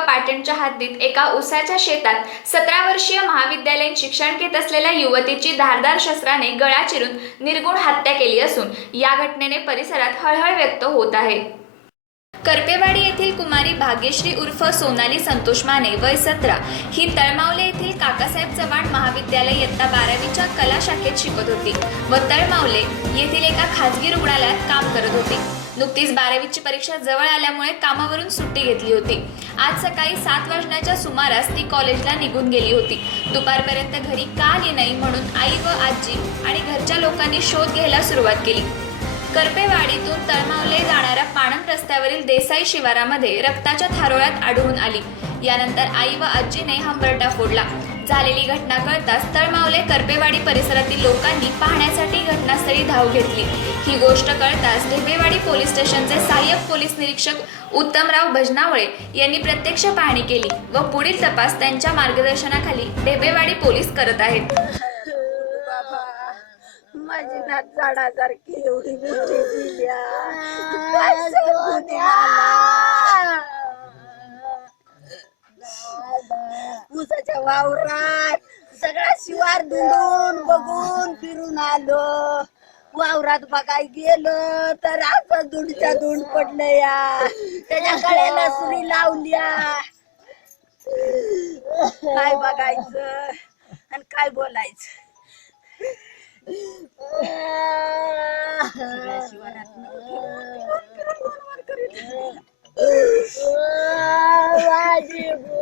पाटणच्या हद्दीत एका उसाच्या शेतात सतरा वर्षीय महाविद्यालयीन शिक्षण घेत असलेल्या युवतीची धारदार शस्त्राने गळा चिरून निर्गुण हत्या केली असून या घटनेने परिसरात हळहळ व्यक्त होत आहे. करपेवाडी येथील कुमारी भाग्यश्री उर्फ सोनाली संतोष माने वय सतरा. ही तळमावले येथील काकासाहेब चव्हाण महाविद्यालय इयत्ता बारावीच्या कला शाखेत शिकत होती व तळमावले येथील एका खाजगी रुग्णालयात काम करत होती. नुकतीच बारावीची परीक्षा जवळ आल्यामुळे कामावरून सुट्टी घेतली होती. आज सकाळी सात वाजण्याच्या सुमारास ती कॉलेजला निघून गेली होती. दुपारपर्यंत घरी का आली नाही म्हणून आई व आजी आणि घरच्या लोकांनी शोध घ्यायला सुरुवात केली. करपेवाडीतून तळमावले जाणाऱ्या पाणंद रस्त्यावरील देसाई शिवारामध्ये रक्ताच्या थारोळ्यात आढळून आली. यानंतर आई व आजीने हंबरटा फोडला. झालेली घटना कळताच तळमावले करपेवाडी परिसरातील लोकांनी पाहण्यासाठी घटनास्थळी धाव घेतली. ही गोष्ट कळताच ढेबेवाडी पोलीस स्टेशनचे सहाय्यक पोलीस निरीक्षक उत्तमराव भजनावळे यांनी प्रत्यक्ष पाहणी केली व पुढील तपास त्यांच्या मार्गदर्शनाखाली ढेबेवाडी पोलीस करत आहेत. माझी नात झाडासारखी एवढी मोठी दिल्या. काय सांगू तुम्हाला? ऊसाच्या वावरात सगळा शिवार धुंडून बघून फिरून आलो. वावरात बघाय गेलो तर असं धुंडच्या धुंड पडलं या. त्याच्या गळ्याला सुरी लावल्या. काय बघायचं आणि काय बोलायचं? Ah. Ah, lá de